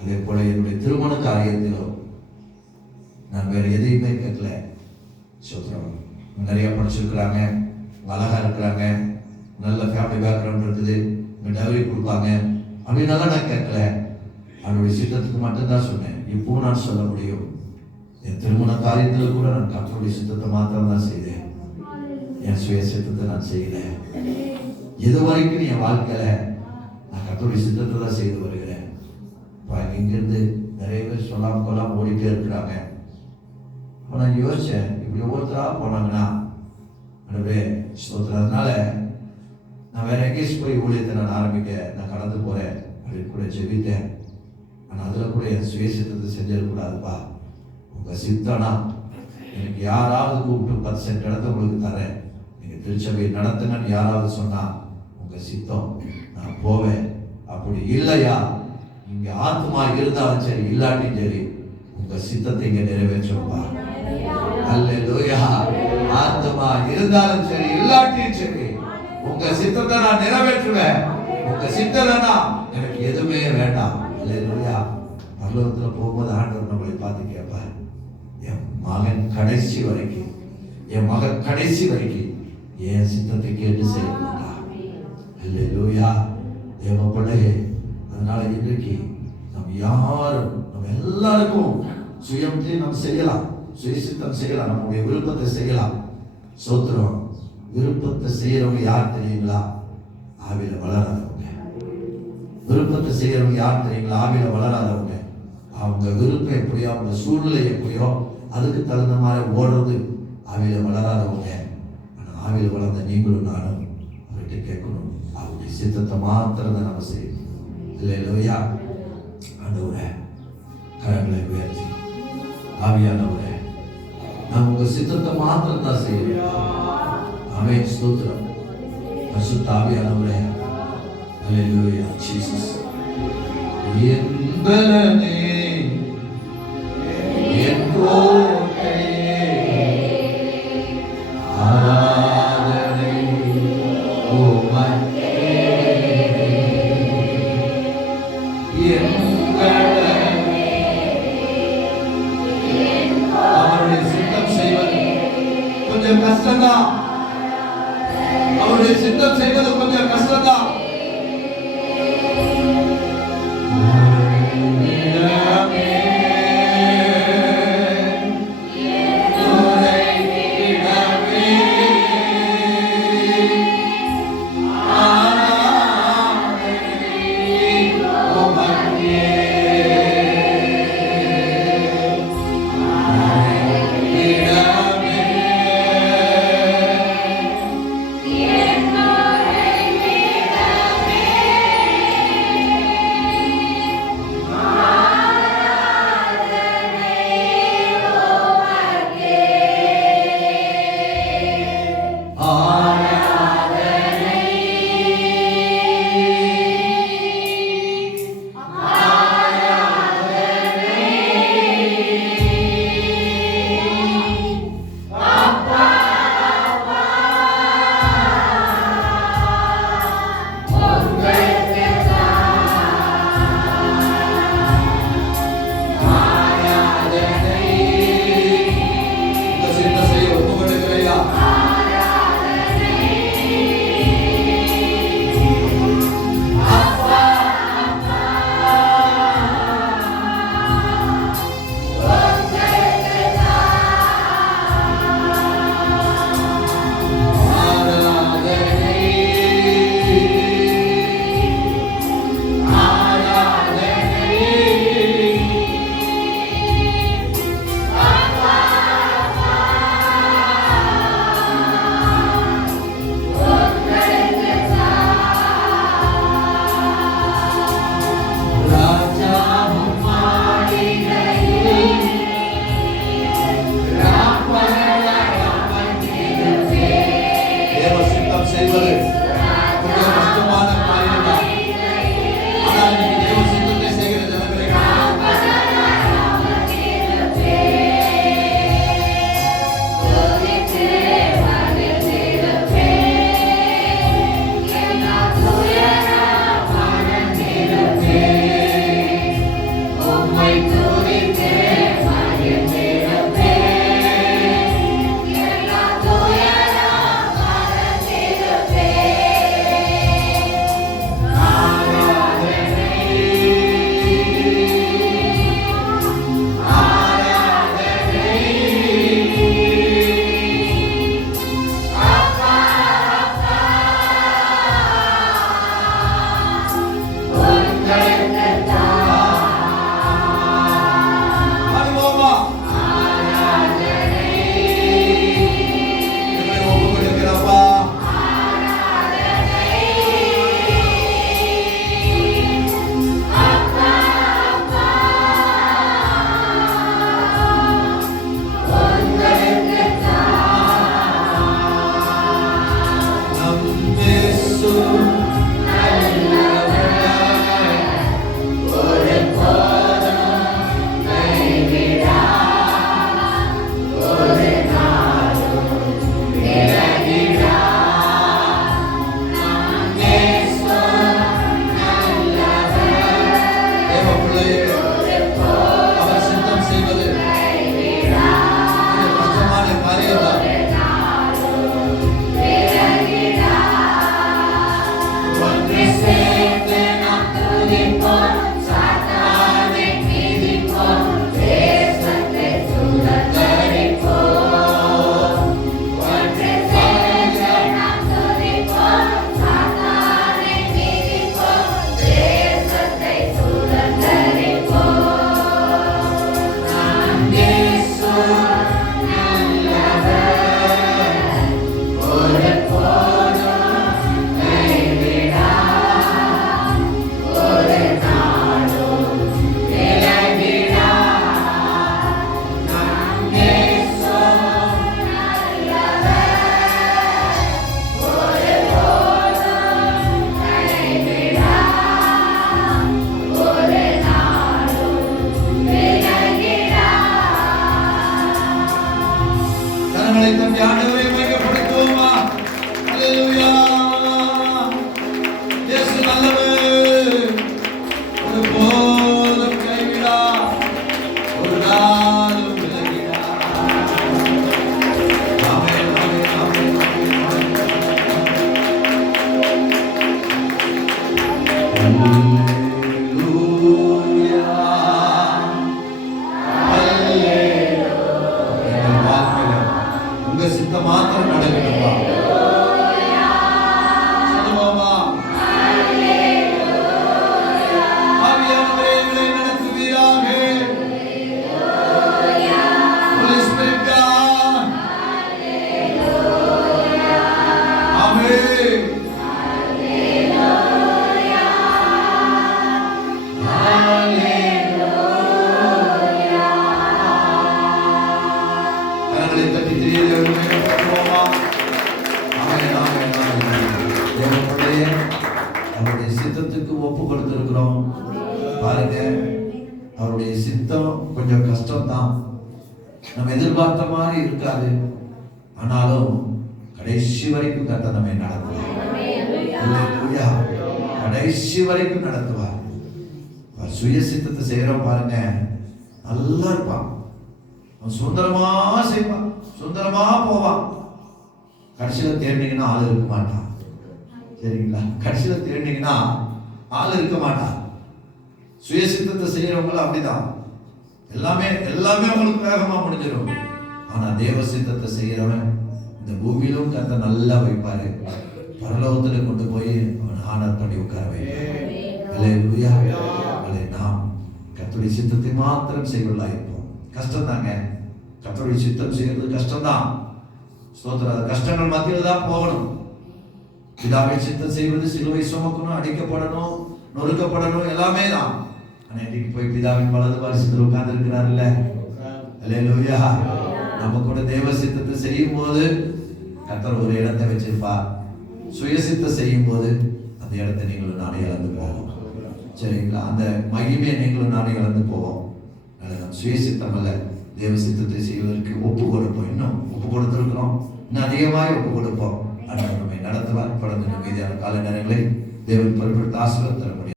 அதே போல என்னுடைய திருமண காரியத்திலும் நான் வேறு எதையுமே கேட்கல. சொல்கிறோம், நிறைய படிச்சிருக்கிறாங்க, அழகாக இருக்கிறாங்க, நல்ல ஃபேமிலி பேக்ரவுண்ட் இருக்குது, டெவரி கொடுப்பாங்க அப்படின்னாலாம் நான் கேட்கல. அவருடைய சித்தத்துக்கு மட்டும்தான் சொன்னேன். இப்பவும் நான் சொல்ல முடியும், என் திருமண காரியத்தில் கூட நான் கர்த்தருடைய சித்தத்தை மாத்திரம் தான் செய்தேன். என் சுய சித்தத்தை நான் செய்யல. இது வரைக்கும் என் வாழ்க்கையில நான் கர்த்தருடைய சித்தத்தை தான் செய்து வருகிறேன். இங்கிருந்து நிறைய பேர் சொல்லாம கொள்ளாம ஓடிட்டே இருக்கிறாங்க. அப்போ நான் யோசிச்சேன், இப்படி ஒவ்வொருத்தரா போனாங்கன்னா அதனால நான் வேற எங்கேயும் போய் ஊழியத்தை நான் ஆரம்பிக்க நான் கடந்து போறேன் அப்படின்னு கூட ஜெபித்தேன். ஆனால் அதில் கூட என் சுய சித்தத்தை செஞ்சிடக்கூடாதுப்பா. உங்கள் சித்தனா எனக்கு யாராவது கூப்பிட்டு 10 சென்ட் இடத்த உங்களுக்கு தரேன், நீங்கள் திருச்சபையை நடத்துங்கன்னு யாராவது சொன்னால் உங்கள் சித்தம், நான் போவேன். அப்படி இல்லையா, இங்கே ஆத்மா இருந்தாலும் சரி இல்லாட்டியும் சரி உங்கள் சித்தத்தை இங்கே நிறைவேற்றும்பா. அல்லேலூயா. ஆத்மா இருந்தாலும் சரி இல்லாட்டியும் சரி உங்க சித்தத்தை நான் நிறைவேற்றுவேன். உங்க சித்தம்னா எனக்கு எதுவுமே வேண்டாம். அல்லேலூயா. பரலோகத்துல போகும்போது ஆண்டவர் நம்மளை பார்த்து கேட்பார், என் மகன் கடைசி வரைக்கும், என் மகன் கடைசி வரைக்கும் என் சித்தத்தை கேட்டு செய்யணும்டா. அல்லேலூயா. தேவ பிள்ளையே, அதனால இன்றைக்கு நம்ம யாரும், நம்ம எல்லாருக்கும் சுயத்தை நம்ம செய்யலாம், சுயசித்தம் செய்யலாம், நம்முடைய விருப்பத்தை செய்யலாம். சோத்திரம். விருப்பத்தை செய்யறவங்க யார் தெரியுங்களா? ஆவியில வளராதவங்க. விருப்பத்தை செய்யறவங்க யார் தெரியுங்களா? ஆவியில வளராதவங்க. அவங்க விருப்பம் எப்படியோ, அவங்க சூழ்நிலை எப்படியோ அதுக்கு தகுந்த மாதிரி ஓடுறது ஆவியில வளராதவங்க. ஆனால் ஆவியில வளர்ந்த நீங்களும் நானும் அவர்கிட்ட கேட்கணும், அவருடைய சித்தத்தை மாத்திரம் தான் நம்ம செய்யணும். இல்லையா? ஆண்டவரே, கரங்களை உயர்த்தி, ஆவியானவரே, நான் உங்க சித்தத்தை மாத்திரம் தான் செய்யணும். ஆமென். ஸ்தோத்திரம். பரிசுத்த ஆவியானவரே, அல்லேலூயா. ஜீசஸ். என் பலனே, என் கோட்டையே, ஆராதனை உமக்கே. என் பலனே, அவருடைய சித்தம் செய்வது கொஞ்சம் கஷ்டம்தான். அவருடைய சித்தம் செய்வது கொஞ்சம் கஷ்டம்தான். Yeah. பாருங்க, அவருடைய சித்தம் கொஞ்சம் கஷ்டம்தான், நம்ம எதிர்பார்த்த மாதிரி இருக்காது. ஆனாலும் கடைசி வரைக்கும் கர்த்தர் நம்மை நடத்துவார். அல்லேலூயா. கடைசி வரைக்கும் நடத்துவார். அவர் சுய சித்தத்தை செய்யறோம் பாருங்க, நல்லா இருப்பான். அவன் சுதந்திரமா செய்வான், சுதந்திரமா போவான். கடைசியில தேடினீங்கன்னா ஆள் இருக்க மாட்டான். சரிங்களா? கடைசியில தேடினீங்கன்னா ஆள் இருக்க மாட்டான். சுய சித்தத்தை செய்யறவங்களும் அப்படிதான். எல்லாமே உங்களுக்கு வேகமா முடிஞ்சிடும். ஆனா தேவ சித்தத்தை செய்யறவன் இந்த பூமியிலும் கர்த்தர் நல்லா வைப்பாரு. பரலோகத்துல கொண்டு போய் அவன் ஆனர் பண்ணி உட்கார வைப்பார். அல்லேலூயா. நாம் கர்த்தருடைய சித்தத்தை மாத்திரம் செய்வதா இருப்போம். கஷ்டம் தாங்க, கர்த்தருடைய சித்தம் செய்யறது கஷ்டம்தான். ஸ்தோத்திரம். கஷ்டங்கள் மத்தியில தான் போகணும். பிதாவை சித்தம் செய்வது சிலுவை சுமக்கணும், அடிக்கப்படணும், நொறுக்கப்படணும், எல்லாமே தான். ஆனா இன்னைக்கு போய் பிதாவின் வலது வாரிசத்தில் உட்கார்ந்து இருக்கிறார்ல. அல்லேலூயா. நம்ம கூட தேவ சித்தத்தை செய்யும் போது கர்த்தர் ஒரு இடத்தை வச்சிருப்பார். சுயசித்தம் செய்யும் போது அந்த இடத்தை நீங்களும் நானே இழந்து போவோம். சரிங்களா? அந்த மகிமையை நீங்களும் நானே இழந்து போவோம். சுயசித்தம் அல்ல, தேவ சித்தத்தை செய்வதற்கு ஒப்பு கொடுப்போம். இன்னும் ஒப்பு கொடுத்திருக்கிறோம், இன்னும் அதிகமாக ஒப்பு கொடுப்போம். நம்மை நடத்துவார். தொடர்ந்து மீதியான கால நேரங்களை தேவன் பொறுப்பெடுத்து ஆசீர்வதித்தார்.